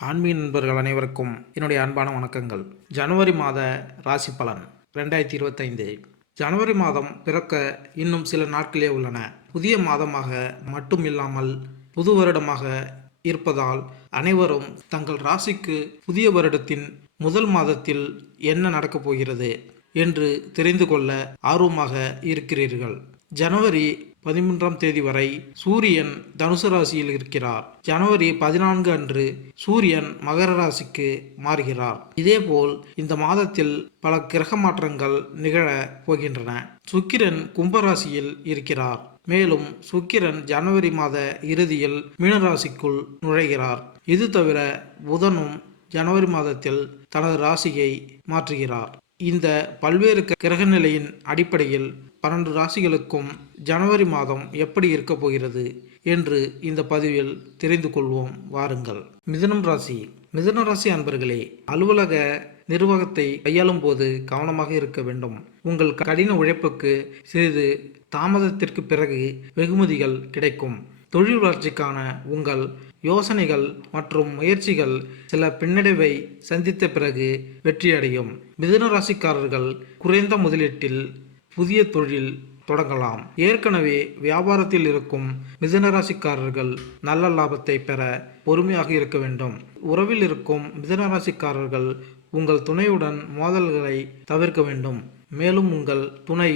ஆன்மீக நண்பர்கள் அனைவருக்கும் என்னுடைய அன்பான வணக்கங்கள். ஜனவரி மாத ராசி பலன் 2025. ஜனவரி மாதம் பிறக்க இன்னும் சில நாட்களே உள்ளன. புதிய மாதமாக மட்டும் இல்லாமல் புது வருடமாக இருப்பதால் அனைவரும் தங்கள் ராசிக்கு புதிய வருடத்தின் முதல் மாதத்தில் என்ன நடக்கப் போகிறது என்று தெரிந்து கொள்ள ஆர்வமாக இருக்கிறீர்கள். ஜனவரி 13ஆம் தேதி வரை சூரியன் தனுசு ராசியில் இருக்கிறார். ஜனவரி 14 அன்று சூரியன் மகர ராசிக்கு மாறுகிறார். இதேபோல் இந்த மாதத்தில் பல கிரக மாற்றங்கள் நிகழ போகின்றன. சுக்கிரன் கும்பராசியில் இருக்கிறார். மேலும் சுக்கிரன் ஜனவரி மாத இறுதியில் மீனராசிக்குள் நுழைகிறார். இது தவிர புதனும் ஜனவரி மாதத்தில் தனது ராசியை மாற்றுகிறார். இந்த பல்வேறு கிரக நிலையின் அடிப்படையில் 12 ராசிகளுக்கும் ஜனவரி மாதம் எப்படி இருக்க போகிறது என்று இந்த பதிவில் தெரிந்து கொள்வோம். வாருங்கள். மிதுனம் ராசி. மிதுன ராசி அன்பர்களே, அலுவலக நிர்வாகத்தை கையாளும் போது கவனமாக இருக்க வேண்டும். உங்கள் கடின உழைப்புக்கு சிறிது தாமதத்திற்கு பிறகு வெகுமதிகள் கிடைக்கும். தொழில் வளர்ச்சிக்கான உங்கள் யோசனைகள் மற்றும் முயற்சிகள் சில பின்னடைவை சந்தித்த பிறகு வெற்றியடையும். மிதுன ராசிக்காரர்கள் குறைந்த முதலீட்டில் புதிய தொழில் தொடங்கலாம். ஏற்கனவே வியாபாரத்தில் இருக்கும் மிதுன ராசிக்காரர்கள் நல்ல லாபத்தை பெற பொறுமையாக இருக்க வேண்டும். உறவில் இருக்கும் மிதுன ராசிக்காரர்கள் உங்கள் துணையுடன் மோதல்களை தவிர்க்க வேண்டும். மேலும் உங்கள் துணை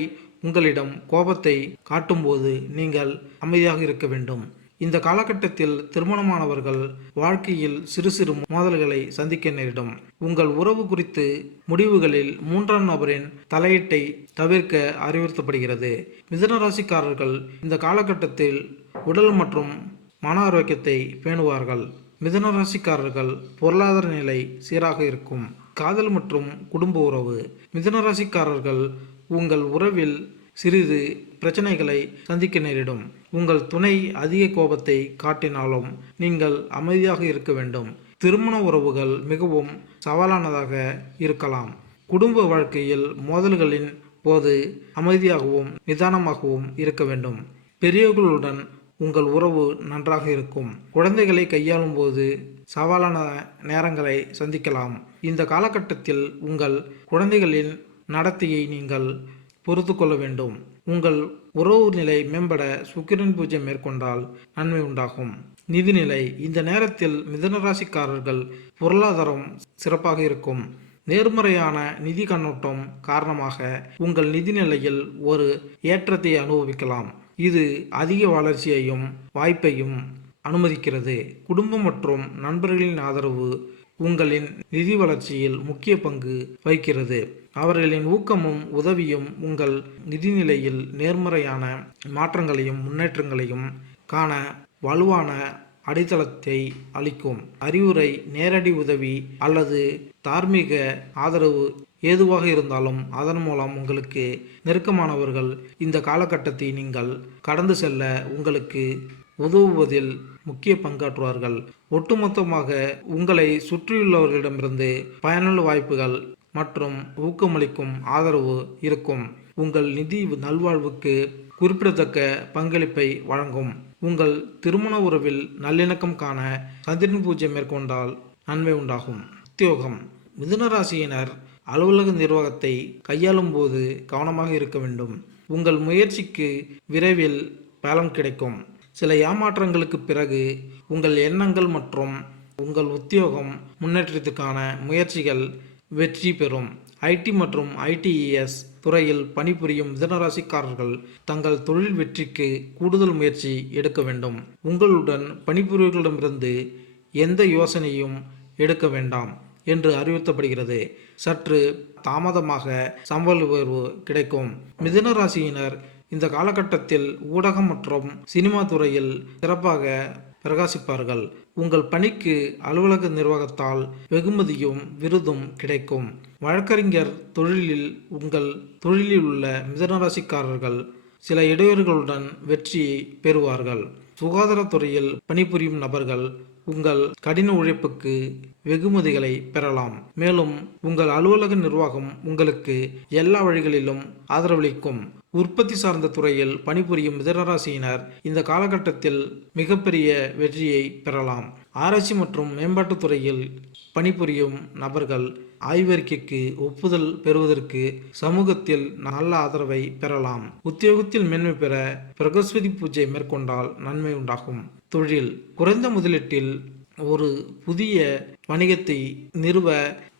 உங்களிடம் கோபத்தை காட்டும்போது நீங்கள் அமைதியாக இருக்க வேண்டும். இந்த காலகட்டத்தில் திருமணமானவர்கள் வாழ்க்கையில் சிறு சிறு மோதல்களை சந்திக்க நேரிடும். உங்கள் உறவு குறித்து முடிவுகளில் 3ஆம் நபரின் தலையீட்டை தவிர்க்க அறிவுறுத்தப்படுகிறது. மிதுன ராசிக்காரர்கள் இந்த காலகட்டத்தில் உடல் மற்றும் மன ஆரோக்கியத்தை பேணுவார்கள். மிதுன ராசிக்காரர்கள் பொருளாதார நிலை சீராக இருக்கும். காதல் மற்றும் குடும்ப உறவு. மிதுன ராசிக்காரர்கள் உங்கள் உறவில் சிறிது பிரச்சனைகளை சந்திக்க நேரிடும். உங்கள் துணை அதிக கோபத்தை காட்டினாலும் நீங்கள் அமைதியாக இருக்க வேண்டும். திருமண உறவுகள் மிகவும் சவாலானதாக இருக்கலாம். குடும்ப வாழ்க்கையில் மோதல்களின் போது அமைதியாகவும் நிதானமாகவும் இருக்க வேண்டும். பெரியவர்களுடன் உங்கள் உறவு நன்றாக இருக்கும். குழந்தைகளை கையாளும் போது சவாலான நேரங்களை சந்திக்கலாம். இந்த காலகட்டத்தில் உங்கள் குழந்தைகளின் நடத்தையை நீங்கள் பொறுத்து கொள்ள வேண்டும். உங்கள் உறவு நிலை மேம்பட சுக்கிரன் பூஜை மேற்கொண்டால் நன்மை உண்டாகும். நிதிநிலை. இந்த நேரத்தில் மிதுன ராசிக்காரர்கள் பொருளாதாரம் சிறப்பாக இருக்கும். நேர்மறையான நிதி கண்ணோட்டம் காரணமாக உங்கள் நிதிநிலையில் ஒரு ஏற்றத்தை அனுபவிக்கலாம். இது அதிக வளர்ச்சியையும் வாய்ப்பையும் அனுமதிக்கிறது. குடும்பம் மற்றும் நண்பர்களின் ஆதரவு உங்களின் நிதி வளர்ச்சியில் முக்கிய பங்கு வகிக்கிறது. அவர்களின் ஊக்கமும் உதவியும் உங்கள் நிதிநிலையில் நேர்மறையான மாற்றங்களையும் முன்னேற்றங்களையும் காண வலுவான அடித்தளத்தை அளிக்கும். அறிவுரை, நேரடி உதவி அல்லது தார்மீக ஆதரவு ஏதுவாக இருந்தாலும் அதன் மூலம் உங்களுக்கு நெருக்கமானவர்கள் இந்த காலகட்டத்தை நீங்கள் கடந்து செல்ல உங்களுக்கு உதவுவதில் முக்கிய பங்காற்றுவார்கள். ஒட்டுமொத்தமாக உங்களை சுற்றியுள்ளவர்களிடமிருந்து பயனுள்ள வாய்ப்புகள் மற்றும் ஊக்கமளிக்கும் ஆதரவு இருக்கும். உங்கள் நிதி நல்வாழ்வுக்கு குறிப்பிடத்தக்க பங்களிப்பை வழங்கும். உங்கள் திருமண உறவில் நல்லிணக்கம் காண சந்திரன் பூஜை மேற்கொண்டால் நன்மை உண்டாகும். உத்தியோகம். மிதுன ராசியினர் அலுவலக நிர்வாகத்தை கையாளும் போது கவனமாக இருக்க வேண்டும். உங்கள் முயற்சிக்கு விரைவில் பலன் கிடைக்கும். சில ஏமாற்றங்களுக்கு பிறகு உங்கள் எண்ணங்கள் மற்றும் உங்கள் உத்தியோகம் முன்னேற்றத்திற்கான முயற்சிகள் வெற்றி பெறும். ஐடி மற்றும் ஐடிஇஎஸ் துறையில் பணிபுரியும் மிதுனராசிக்காரர்கள் தங்கள் தொழில் வெற்றிக்கு கூடுதல் முயற்சி எடுக்க வேண்டும். உங்களுடன் பணிபுரியவர்களிடமிருந்து எந்த யோசனையும் எடுக்க வேண்டாம் என்று அறிவுறுத்தப்படுகிறது. சற்று தாமதமாக சம்பள உயர்வு கிடைக்கும். மிதுன ராசியினர் இந்த காலகட்டத்தில் ஊடகம் மற்றும் சினிமா துறையில் சிறப்பாக பிரகாசிப்பார்கள். உங்கள் பணிக்கு அலுவலக நிர்வாகத்தால் வெகுமதியும் விருதும் கிடைக்கும். வழக்கறிஞர் தொழிலில் உங்கள் தொழிலில் உள்ள மிதுனராசிக்காரர்கள் சில இடையூறுகளுடன் வெற்றியை பெறுவார்கள். சுகாதாரத்துறையில் பணிபுரியும் நபர்கள் உங்கள் கடின உழைப்புக்கு வெகுமதிகளை பெறலாம். மேலும் உங்கள் அலுவலக நிர்வாகம் உங்களுக்கு எல்லா வழிகளிலும் ஆதரவளிக்கும். உற்பத்தி சார்ந்த துறையில் பணிபுரியும் மிதுனராசியினர் இந்த காலகட்டத்தில் மிகப்பெரிய வெற்றியை பெறலாம். ஆராய்ச்சி மற்றும் மேம்பாட்டுத் துறையில் பணிபுரியும் நபர்கள் ஆய்வறிக்கைக்கு ஒப்புதல் பெறுவதற்கு சமூகத்தில் நல்ல ஆதரவை பெறலாம். உத்தியோகத்தில் மேன்மை பெற பிரகஸ்பதி பூஜை மேற்கொண்டால் நன்மை உண்டாகும். தொழில் குறைந்த முதலீட்டில் ஒரு புதிய வணிகத்தை நிறுவ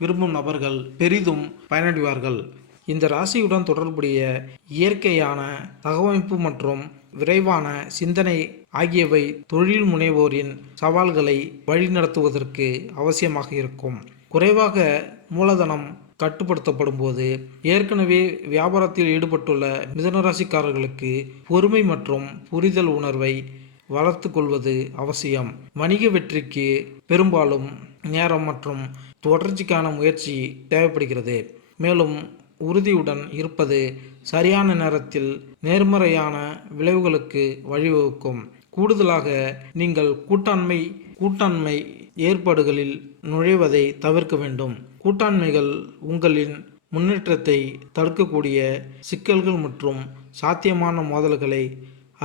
விரும்பும் நபர்கள் பெரிதும் பயனடைவார்கள். இந்த ராசியுடன் தொடர்புடைய இயற்கையான தகவமைப்பு மற்றும் விரைவான சிந்தனை ஆகியவை தொழில் முனைவோரின் சவால்களை வழிநடத்துவதற்கு அவசியமாக இருக்கும். குறைவாக மூலதனம் கட்டுப்படுத்தப்படும் போது ஏற்கனவே வியாபாரத்தில் ஈடுபட்டுள்ள மிதுனராசிக்காரர்களுக்கு பொறுமை மற்றும் புரிதல் உணர்வை வளர்த்து கொள்வது அவசியம். வணிக வெற்றிக்கு பெரும்பாலும் நேரம் மற்றும் தொடர்ச்சிக்கான முயற்சி தேவைப்படுகிறது. மேலும் உறுதியுடன் இருப்பது சரியான நேரத்தில் நேர்மறையான விளைவுகளுக்கு வழிவகுக்கும். கூடுதலாக நீங்கள் கூட்டாண்மை ஏற்பாடுகளில் நுழைவதை தவிர்க்க வேண்டும். கூட்டாண்மைகள் உங்களின் முன்னேற்றத்தை தடுக்கக்கூடிய சிக்கல்கள் மற்றும் சாத்தியமான மோதல்களை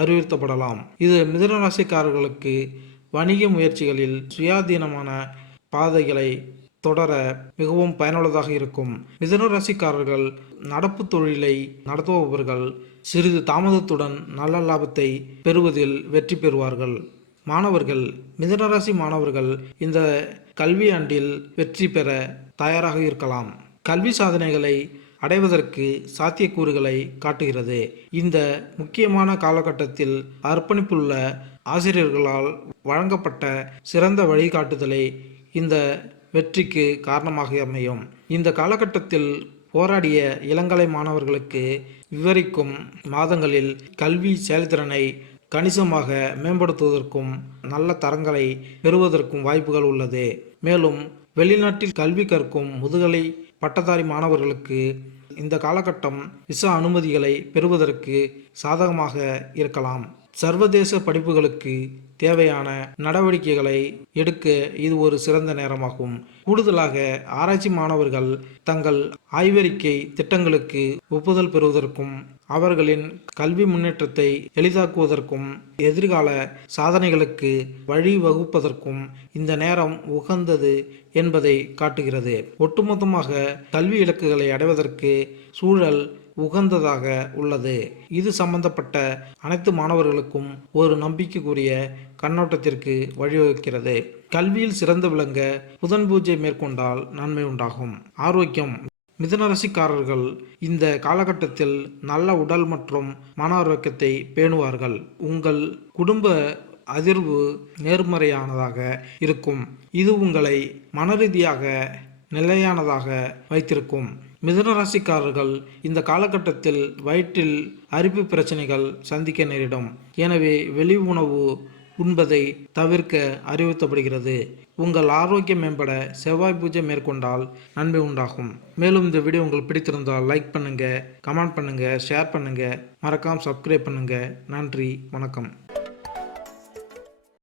அறிவுறுத்தப்படலாம். இது மிதுனராசிக்காரர்களுக்கு வணிக முயற்சிகளில் சுயாதீனமான பாதைகளை தொடர மிகவும் பயனுள்ளதாக இருக்கும். மிதுனராசிக்காரர்கள் நடப்பு தொழிலை நடத்துபவர்கள் சிறிது தாமதத்துடன் நல்ல லாபத்தை பெறுவதில் வெற்றி பெறுவார்கள். மாணவர்கள் மிதுனராசி மாணவர்கள் இந்த கல்வியாண்டில் வெற்றி பெற தயாராக இருக்கலாம். கல்வி சாதனைகளை அடைவதற்கு சாத்தியக்கூறுகளை காட்டுகிறது. இந்த முக்கியமான காலகட்டத்தில் அர்ப்பணிப்புள்ள ஆசிரியர்களால் வழங்கப்பட்ட சிறந்த வழிகாட்டுதலை இந்த வெற்றிக்கு காரணமாக அமையும். இந்த காலகட்டத்தில் போராடிய இளங்கலை மாணவர்களுக்கு விவரிக்கும் மாதங்களில் கல்வி செயல்திறனை கணிசமாக மேம்படுத்துவதற்கும் நல்ல தரங்களை பெறுவதற்கும் வாய்ப்புகள் உள்ளது. மேலும் வெளிநாட்டில் கல்வி கற்கும் முதுகலை பட்டதாரி மாணவர்களுக்கு இந்த காலகட்டம் விசா அனுமதிகளை பெறுவதற்கு சாதகமாக இருக்கலாம். சர்வதேச படிப்புகளுக்கு தேவையான நடவடிக்கைகளை எடுக்க இது ஒரு சிறந்த நேரமாகும். கூடுதலாக ஆராய்ச்சி மாணவர்கள் தங்கள் ஆய்வறிக்கை திட்டங்களுக்கு ஒப்புதல் பெறுவதற்கும் அவர்களின் கல்வி முன்னேற்றத்தை எளிதாக்குவதற்கும் எதிர்கால சாதனைகளுக்கு வழிவகுப்பதற்கும் இந்த நேரம் உகந்தது என்பதை காட்டுகிறது. ஒட்டுமொத்தமாக கல்வி இலக்குகளை அடைவதற்கு சூழல் உகந்ததாக உள்ளது. இது சம்பந்தப்பட்ட அனைத்து மாணவர்களுக்கும் ஒரு நம்பிக்கைக்குரிய கண்ணோட்டத்திற்கு வழிவகுக்கிறது. கல்வியில் சிறந்து விளங்க புதன் பூஜை மேற்கொண்டால் நன்மை உண்டாகும். ஆரோக்கியம் மிதுனராசிக்காரர்கள் இந்த காலகட்டத்தில் நல்ல உடல் மற்றும் மன ஆரோக்கியத்தை பேணுவார்கள். உங்கள் குடும்ப அதிர்வு நேர்மறையானதாக இருக்கும். இது உங்களை மனரீதியாக நிலையானதாக வைத்திருக்கும். மிதுனராசிக்காரர்கள் இந்த காலகட்டத்தில் வயிற்றில் அரிப்பு பிரச்சனைகள் சந்திக்க நேரிடும். எனவே வெளி உணவு உண்பதை தவிர்க்க அறிவுறுத்தப்படுகிறது. உங்கள் ஆரோக்கியம் மேம்பட செவ்வாய் பூஜை மேற்கொண்டால் நன்மை உண்டாகும். மேலும் இந்த வீடியோ உங்களுக்கு பிடித்திருந்தால் லைக் பண்ணுங்க, கமெண்ட் பண்ணுங்க, ஷேர் பண்ணுங்க, மறக்காம சப்ஸ்கிரைப் பண்ணுங்க. நன்றி, வணக்கம்.